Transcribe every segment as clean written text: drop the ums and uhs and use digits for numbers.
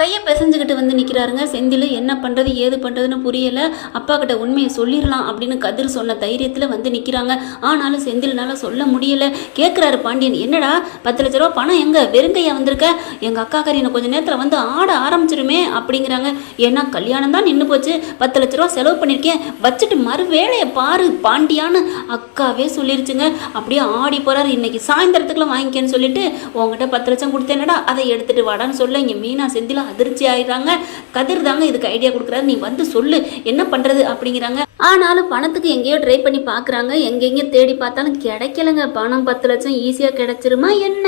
கையை பிசைஞ்சுக்கிட்டு வந்து நிற்கிறாருங்க செந்தில். என்ன பண்ணுறது ஏது பண்ணுறதுன்னு புரியலை. அப்பா கிட்ட உண்மையை சொல்லிடலாம் அப்படின்னு கதிர் சொன்ன தைரியத்தில் வந்து நிற்கிறாங்க. ஆனாலும் செந்தில்னால சொல்ல முடியலை. கேட்குறாரு பாண்டியன், என்னடா 10 லட்ச ரூபா பணம் எங்கே வெறுங்கையா வந்திருக்க? எங்கள் அக்கா கறி கொஞ்சம் நேரத்தில் வந்து ஆட ஆரம்பிச்சிருமே அப்படிங்கிறாங்க. ஏன்னா கல்யாணம் தான் நின்று போச்சு, 10 லட்ச ரூபா செலவு பண்ணியிருக்கேன், வச்சுட்டு மறு வேலையை பாரு பாண்டியான்னு அக்காவே சொல்லிருச்சுங்க. அப்படியே ஆடி போகிறாரு. இன்னைக்கு சாயந்தரத்துக்குள்ள வாங்கிக்கேன்னு சொல்லிட்டு உங்ககிட்ட 10 லட்சம் கொடுத்தேனடா, அதை எடுத்துகிட்டு வாடான்னு சொல்ல இங்கே மீனா செந்தில் அதிர்ச்சி ஆயிடுறாங்க. கதிர் தாங்க இதுக்கு ஐடியா கொடுக்குறாரு, நீ வந்து சொல்லு என்ன பண்ணுறது அப்படிங்கிறாங்க. ஆனாலும் பணத்துக்கு எங்கேயோ ட்ரை பண்ணி பார்க்குறாங்க. எங்கெங்கே தேடி பார்த்தாலும் கிடைக்கலங்க. பணம் 10 லட்சம் ஈஸியாக கிடைச்சிருமா என்ன?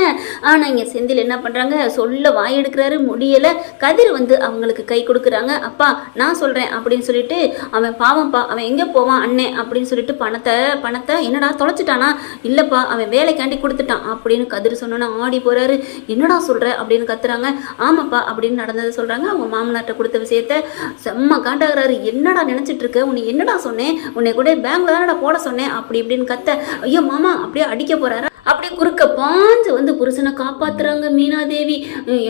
ஆனால் இங்கே செந்தில் என்ன பண்ணுறாங்க, சொல்ல வாய் எடுக்கிறாரு, முடியலை. கதிர் வந்து அவங்களுக்கு கை கொடுக்குறாங்க. அப்பா நான் சொல்கிறேன் அப்படின்னு சொல்லிட்டு, அவன் பாவம்ப்பா, அவன் எங்கே போவான் அண்ணே அப்படின்னு சொல்லிட்டு பணத்தை என்னடா தொலைச்சிட்டானா? இல்லைப்பா அவன் வேலைக்காண்டி கொடுத்துட்டான் அப்படின்னு கதிர் சொன்னோன்னா ஆடி போகிறாரு. என்னடா சொல்கிற அப்படின்னு கத்துறாங்க. ஆமாப்பா அப்படின்னு நடந்ததை சொல்கிறாங்க. அவங்க மாமனார்ட்ட கொடுத்த விஷயத்த செம்ம காண்டாகிறாரு. என்னடா நினச்சிட்டு இருக்க, உன்னை என்னடா சொன்னேன், உன்னை கூட பேங்க்ல தானடா போட சொன்னேன் அப்படி இப்படின்னு கத்த. ஐயோ மாமா அப்படியே அடிக்க போறாரு. அப்படியே குறுக்க பாஞ்சு வந்து புருஷனை காப்பாத்துறாங்க மீனாதேவி.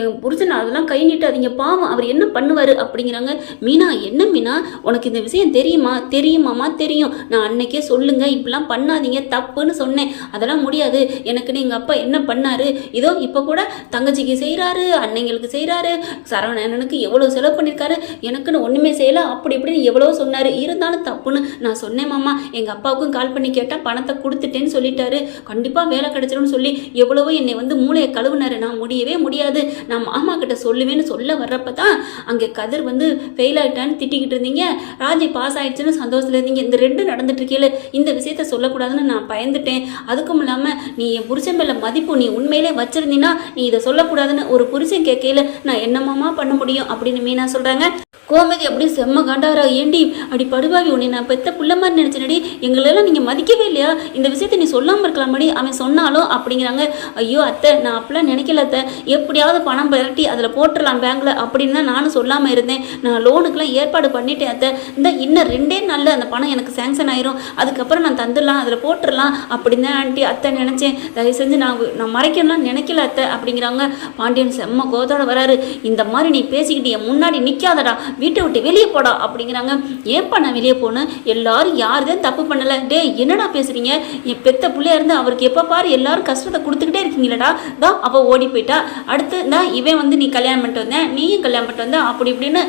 என் புருஷனை அதெல்லாம் கை நீட்டாதீங்க, பாவம் அவர் என்ன பண்ணுவார் அப்படிங்கிறாங்க. மீனா என்ன மீனா, உனக்கு இந்த விஷயம் தெரியுமா? தெரியுமாமா? தெரியும், நான் அன்னைக்கே சொல்லுங்க இப்படிலாம் பண்ணாதீங்க தப்புன்னு சொன்னேன். அதெல்லாம் முடியாது எனக்குன்னு எங்கள் அப்பா என்ன பண்ணாரு, இதோ இப்போ கூட தங்கச்சிக்கு செய்கிறாரு, அன்னைங்களுக்கு செய்கிறாரு, சரவணனுக்கு எவ்வளோ செலவு பண்ணியிருக்காரு, எனக்குன்னு ஒன்றுமே செய்யலை அப்படி இப்படின்னு எவ்வளோ சொன்னார். இருந்தாலும் தப்புன்னு நான் சொன்னேன் மாமா. எங்கள் அப்பாவுக்கும் கால் பண்ணி கேட்டால் பணத்தை கொடுத்துட்டேன்னு சொல்லிட்டாரு. கண்டிப்பாக வேலை கிடைச்சிரும்னு சொல்லி எவ்வளவோ என்னை வந்து மூளையை கழுவுனாரு. நான் முடியவே முடியாது, நான் மாமா கிட்ட சொல்லுவேன்னு சொல்ல வர்றப்ப தான் அங்கே கதிர் வந்து ஃபெயில் ஆகிட்டான்னு திட்டிக்கிட்டு இருந்தீங்க, ராஜி பாஸ் ஆயிடுச்சுன்னு சந்தோஷத்தில் இருந்தீங்க. இந்த ரெண்டும் நடந்துட்டு இருக்கீல, இந்த விஷயத்த சொல்லக்கூடாதுன்னு நான் பயந்துட்டேன். அதுக்கும் இல்லாமல் நீ என் புருஷன் மேலே மதிப்பு நீ உண்மையிலே வச்சிருந்தீங்கன்னா நீ இதை சொல்லக்கூடாதுன்னு ஒரு புருஷன் கேட்கல நான் என்னமாமா பண்ண முடியும் அப்படின்னு மீனா சொல்கிறாங்க. கோமதி அப்படியே செம்ம காண்டாரா. ஏண்டி அடி படுவாவி, உன்னை நான் பெத்த புள்ள மாதிரி நினச்சினடி, எங்களெல்லாம் நீங்கள் மதிக்கவே இல்லையா? இந்த விஷயத்தை நீ சொல்லாமல் இருக்கலாமடி, அவன் சொன்னாலும் அப்படிங்கிறாங்க. ஐயோ அத்தை நான் அப்படிலாம் நினைக்கல அத்தை, எப்படியாவது பணம் பெரட்டி அதில் போட்டுடலாம் பேங்க்கில் அப்படின்னு தான் நானும் சொல்லாமல் இருந்தேன். நான் லோனுக்கெலாம் ஏற்பாடு பண்ணிட்டேன் அத்தை, இந்த இன்னும் 2 நாளில் அந்த பணம் எனக்கு சேங்ஷன் ஆயிரும், அதுக்கப்புறம் நான் தந்துடலாம், அதில் போட்டுடலாம் அப்படின்னு தான் ஆண்டி அத்தை நினச்சேன். தயவு செஞ்சு நான் மறைக்கணும்லாம் நினைக்கல அத்தை அப்படிங்கிறாங்க. பாண்டியன் செம்ம கோதோட வராரு. இந்த மாதிரி நீ பேசிக்கிட்டு என் முன்னாடி நிற்காதடா, வீட்டை விட்டு வெளியே போடா அப்படிங்கிறாங்க. ஏன்பா நான் வெளியே போனேன், எல்லாரும் யாருதான் தப்பு பண்ணலை, டே என்னடா பேசுறீங்க, என் பெத்த பிள்ளையா இருந்து அவருக்கு எப்போ பாரு எல்லாரும் கஷ்டத்தை கொடுத்துக்கிட்டே இருக்கீங்களடா, தான் அவள் ஓடி போயிட்டா, அடுத்து தான் இவன் வந்து நீ கல்யாணம் பண்ணிட்டு வந்தேன், நீயும் கல்யாணம் பண்ணிட்டு வந்த அப்படி இப்படின்னு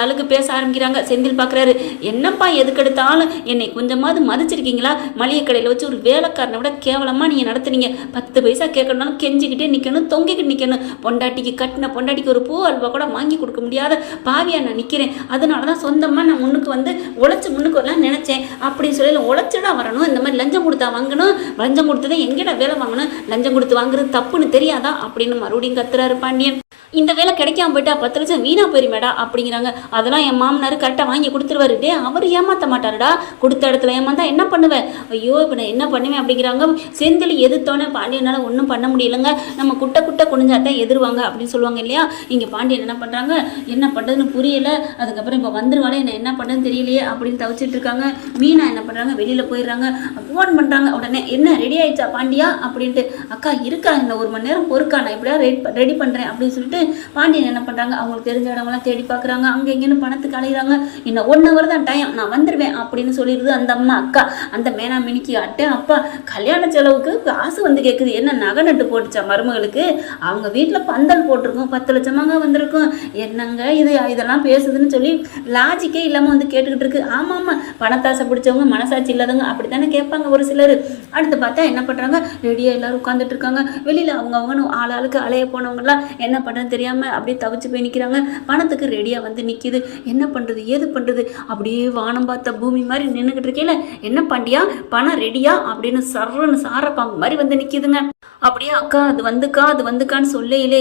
ஆளுக்கு பேச ஆரம்பிக்கிறாங்க. செந்தில் பார்க்குறாரு, என்னப்பா எதுக்கெடுத்தாலும் என்னை கொஞ்சமாவது மதிச்சிருக்கீங்களா? மளிகை கடையில் வச்சு ஒரு வேலைக்காரனை விட கேவலமாக நீங்கள் நடத்துனீங்க. 10 பைசா கேட்கணும்னாலும் கெஞ்சிக்கிட்டே நிற்கணும், தொங்கிக்கிட்டு நிற்கணும். பொண்டாட்டிக்கு கட்டின பொண்டாட்டிக்கு ஒரு பூ அல்வா கூட வாங்கி கொடுக்க முடியாத பாவியா நான் நிற்கிறேன். அதனால தான் சொந்தமாக நான் முன்னுக்கு வந்து உழைச்சி முன்னுக்கு வரலாம் நினச்சேன் அப்படின்னு சொல்லி உழைச்சிடா வரணும். இந்த மாதிரி லஞ்சம் கொடுத்தா வாங்கணும், லஞ்சம் கொடுத்ததை எங்கேடா வேலை வாங்கணும், லஞ்சம் கொடுத்து வாங்குறது தப்புன்னு தெரியாதா அப்படின்னு மறுபடியும் கத்துறாரு பாண்டியன். இந்த வேலை கிடைக்காம போயிட்டா 10 லட்சம் வீணா போயிருமேடா அப்படிங்கிறாங்க. அதெல்லாம் என் மாமனார் கரெக்டாக வாங்கி கொடுத்துருவாரு. டே அவர் ஏமாற்ற மாட்டாருடா, கொடுத்த இடத்துல ஏமாந்தா என்ன பண்ணுவேன், ஐயோ இப்போ நான் என்ன பண்ணுவேன் அப்படிங்கிறாங்க. செந்தில் எதிர்த்தோன்னே பாண்டியனால் ஒன்றும் பண்ண முடியலைங்க. நம்ம குட்டை குனிஞ்சாதான் எதிர்வாங்க அப்படின்னு சொல்லுவாங்க இல்லையா. இங்கே பாண்டியன் என்ன பண்ணுறாங்க, என்ன பண்ணுறதுன்னு புரியலை. அதுக்கப்புறம் இப்போ வந்துருவாளே நான் என்ன பண்ணுறதுன்னு தெரியலையே அப்படின்னு தவிச்சிட்டு இருக்காங்க. மீனா என்ன பண்ணுறாங்க, வெளியில் போயிடுறாங்க. ஃபோன் பண்ணுறாங்க. உடனே என்ன ரெடி ஆயிடுச்சா பாண்டியா அப்படின்ட்டு, அக்கா இருக்கா இந்த 1 மணி நேரம் பொறுக்கா, நான் இப்படியா ரெடி பண்ணுறேன் அப்படின்னு சொல்லிட்டு பாண்டியன் என்ன பண்ணுறாங்க, அவங்களுக்கு தெரிஞ்ச இடங்கள்லாம் தேடி பார்க்குறாங்க. அங்கே எங்கேன்னு பணத்துக்கு அலைகிறாங்க. இன்னும் 1 ஹவர் தான் டைம், நான் வந்துடுவேன் அப்படின்னு சொல்லிடுது அந்த அம்மா. அக்கா அந்த மேனா மினிக்கு அட்டை அப்பா கல்யாண செலவுக்கு காசு வந்து கேட்குது, என்ன நகை நட்டு போட்டுச்சா மருமகளுக்கு, அவங்க வீட்டில் பந்தல் போட்டிருக்கோம், 10 லட்சமாங்க வந்திருக்கும், என்னங்க இதெல்லாம் பேசுதுன்னு சொல்லி லாஜிக்கே இல்லாமல் வந்து கேட்டுக்கிட்டு இருக்கு. ஆமாம் ஆமாம் பணத்தாசை பிடிச்சவங்க மனசாட்சி இல்லாதவங்க அப்படி தானே கேட்பாங்க ஒரு சிலர். அடுத்து பார்த்தா என்ன பண்ணுறாங்க, ரெடியாக எல்லாரும் உட்காந்துட்டு இருக்காங்க. வெளியில் அவங்கவுங்கன்னு ஆளுக்கு அலைய போனவங்கலாம் என்ன பண்ணுறது தெரியாமல் அப்படியே தவிச்சு போய் நிற்கிறாங்க. பணத்துக்கு ரெடியாக வந்து நிற்கிது. என்ன பண்ணுறது ஏது பண்ணுறது, அப்படியே வானம் பார்த்த பூமி மாதிரி நின்றுக்கிட்டு இருக்கேல, என்ன பாண்டியா பணம் ரெடியா அப்படின்னு சர்றன்னு சாரப்பாங்க மாதிரி வந்து நிற்கிதுங்க. அப்படியே அக்கா அது வந்துக்கான்னு சொல்லையிலே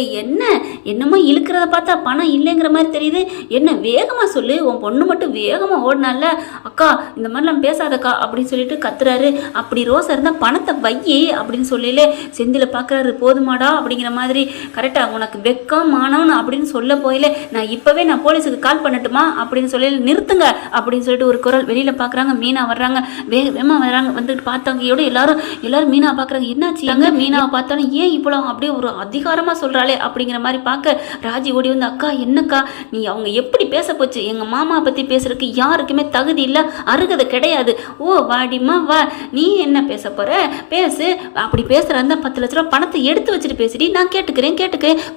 என்னமோ இழுக்கிறத பார்த்தா பணம் இல்லைங்கிற மாதிரி தெரியுது, என்ன வேகமாக சொல்லு, உன் பொண்ணு மட்டும் வேகமாக ஓடினால, அக்கா இந்த மாதிரிலாம் பேசாதக்கா அப்படின்னு சொல்லிட்டு கத்துறாரு. அப்படி ரோசா இருந்தால் பணத்தை வையே அப்படின்னு சொல்லலே செந்தில் பார்க்குறாரு. போதுமாடா அப்படிங்கிற மாதிரி, கரெக்டாக உனக்கு வெக்கம் மானம்னு அப்படின்னு சொல்ல போயில, நான் இப்போவே நான் போலீஸுக்கு கால் பண்ணட்டுமா அப்படின்னு சொல்லி நிறுத்துங்க அப்படின்னு சொல்லிட்டு ஒரு குரல். வெளியில் பார்க்குறாங்க, மீனா வர்றாங்க, வேகமாக வர்றாங்க. வந்துட்டு பார்த்தாங்க எல்லாரும் மீனா பார்க்குறாங்க. என்னாச்சு அங்கே மீனா மீனாவை பார்த்தாலும் ஏன் இவ்வளோ அப்படியே ஒரு அதிகாரமாக சொல்கிறாளே அப்படிங்கிற மாதிரி பார்க்க ராஜி ஓடி வந்து, அக்கா என்னக்கா நீ அவங்க எப்படி பேச போச்சு, எங்கள் மாமா பற்றி பேசுறதுக்கு யாருக்குமே தகுதி இல்லை, அருகதை கிடையாது. ஓ வாடிம்மா வா, நீ என்ன பேச போகிற பேசு, அப்படி பேசுகிற அந்த 10 லட்ச ரூபா பணத்தை எடுத்து வச்சுட்டு பேசிடி, நான் கேட்டுக்கிறேன்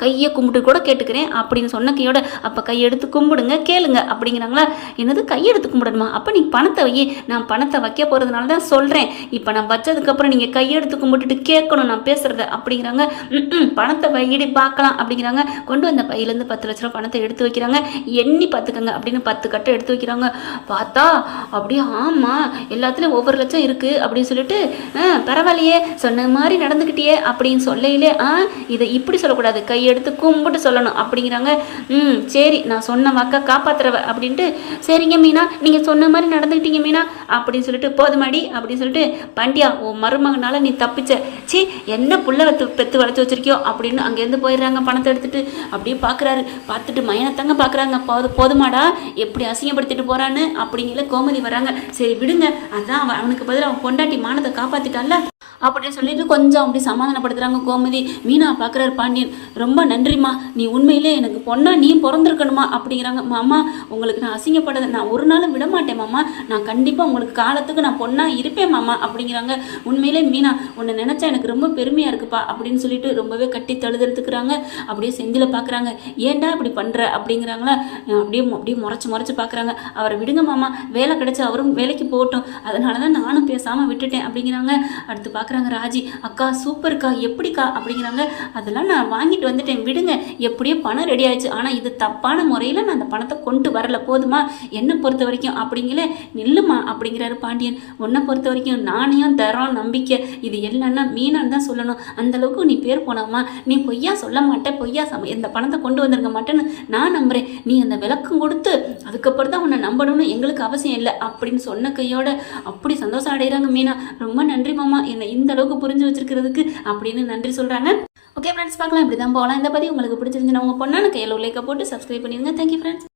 கையை கும்பிட்டு கூட கேட்டுக்கிறேன் அப்படின்னு சொன்ன கையோட, அப்போ கையெடுத்து கும்பிடுங்க கேளுங்க அப்படிங்கிறாங்களா. என்னது கையெடுத்து கும்பிடணுமா, அப்போ நீ பணத்தை வை, நான் பணத்தை வைக்க போகிறதுனால தான் சொல்கிறேன், இப்போ நான் வச்சதுக்கப்புறம் நீங்கள் கையெடுத்து கும்பிட்டுட்டு கேட்கணும் நான் பேசுகிறத அப்படிங்கிறாங்க. பணத்தை வையிடி பார்க்கலாம் அப்படிங்கிறாங்க. கொண்டு வந்த பையிலேருந்து 10 லட்ச ரூபா பணத்தை எடுத்து வைக்கிறாங்க. எண்ணி பார்த்துக்கங்க அப்படின்னு 10 கட்டை எடுத்து வைக்கிறாங்க. பார்த்தா அப்படியே ஆமாம் எல்லாத்துலேயும் ஒவ்வொரு லட்சம் இருக்குது அப்படின்னு சொல்லிட்டு, பரவாயில்லையே சொன்ன மாதிரி நடந்துக்கிட்டியே அப்படின்னு சொல்லையிலே, இதை இப்படி சொல்லக்கூடாது, கையெடுத்து கும்பிட்டு சொல்லணும் அப்படிங்கிறாங்க. சரி நான் சொன்ன வாக்கா காப்பாத்துறவ அப்படின்ட்டு, சரிங்க மீனா நீங்கள் சொன்ன மாதிரி நடந்துக்கிட்டீங்க மீனா அப்படின்னு சொல்லிட்டு, போதுமாடி அப்படின்னு சொல்லிட்டு, பாண்டியா உன் மருமகனால நீ தப்பிச்ச, சி என்ன புள்ள பெத்து வளைச்சி வச்சிருக்கியோ அப்படின்னு அங்கேருந்து போயிடுறாங்க. பணத்தை எடுத்துட்டு அப்படியே பார்க்குறாரு. பார்த்துட்டு மயனத்தாங்க பார்க்குறாங்க. போதுமாடா எப்படி அசிங்கப்படுத்திட்டு போகிறான்னு அப்படிங்கிற கோமதி வராங்க. சரி விடுங்க, அதான் அவனுக்கு பதில் அவன் பொண்டாட்டி மானத்தை காப்பாற்றிட்டான்ல அப்படின்னு சொல்லிட்டு கொஞ்சம் அப்படி சமாதானப்படுத்துகிறாங்க கோமதி. மீனா பார்க்குறாரு பாண்டியன், ரொம்ப நன்றிம்மா, நீ உண்மையிலே எனக்கு பொண்ணா நீ பிறந்திருக்கணுமா அப்படிங்கிறாங்க. மாமா உங்களுக்கு நான் அசிங்கப்பட்டதை நான் ஒரு நாளும் விட மாட்டேன் மாமா, நான் கண்டிப்பாக உங்களுக்கு காலத்துக்கு நான் பொண்ணா இருப்பேன் மாமா அப்படிங்கிறாங்க. உண்மையிலே மீனா உன்னை நினச்சா எனக்கு ரொம்ப பெருமையாக இருக்குப்பா அப்படின்னு சொல்லிட்டு ரொம்பவே கட்டி தழுதுறதுக்குறாங்க. அப்படியே செந்தில பார்க்குறாங்க. ஏன்டா இப்படி பண்ணுற அப்படிங்கிறாங்களா. அப்படியே முறைச்சு பார்க்குறாங்க. அவரை விடுங்க மாமா, வேலை கிடைச்சா அவரும் வேலைக்கு போகட்டும், அதனால தான் நானும் பேசாமல் விட்டுட்டேன் அப்படிங்கிறாங்க. அடுத்து பார்க்குறாங்க ராஜி, அக்கா சூப்பர்க்கா எப்படிக்கா அப்படிங்கிறாங்க. அதெல்லாம் நான் வாங்கிட்டு வந்துட்டேன் விடுங்க, எப்படியோ பணம் ரெடி ஆயிடுச்சு, ஆனால் இது தப்பான முறையில் நான் அந்த பணத்தை கொண்டு வரல, போதுமா என்னை பொறுத்த வரைக்கும் அப்படிங்கிற. நில்லுமா அப்படிங்கிறாரு பாண்டியன். உன்னை பொறுத்த வரைக்கும் நாணயம் தரம் நம்பிக்கை இது என்னன்னா மீனான்னு தான் சொல்லணும், அந்த அளவுக்கு நீ பேர் போனவமா, நீ பொய்யா சொல்ல மாட்டேன், பொய்யா இந்த பணத்தை கொண்டு வந்திருக்க மாட்டேன்னு நான் நம்புறேன், நீ அந்த விளக்கம் கொடுத்து அதுக்கப்புறம் தான் உன்னை நம்பணும்னு எங்களுக்கு அவசியம் இல்லை அப்படின்னு சொன்ன கையோட அப்படி சந்தோஷம் அடைகிறாங்க மீனா. ரொம்ப நன்றி மாமா, என்னை இந்த அளவுக்கு புரிஞ்சு வச்சிருக்கிறதுக்கு அப்படின்னு நன்றி சொல்றாங்க. ஓகே ஃப்ரெண்ட்ஸ், பார்க்கலாம் இப்படி தான் போகலாம். இந்த பதிவு உங்களுக்கு பிடிச்சிருந்துச்சுன்னா உங்கள் பொண்ணான கையில் உள்ள போட்டு சப்ஸ்கிரைப் பண்ணிடுங்க. Thank you friends.